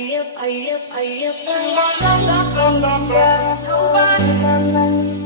Hãy subscribe cho kênh Ghiền Mì Gõ để không bỏ lỡ những video hấp dẫn.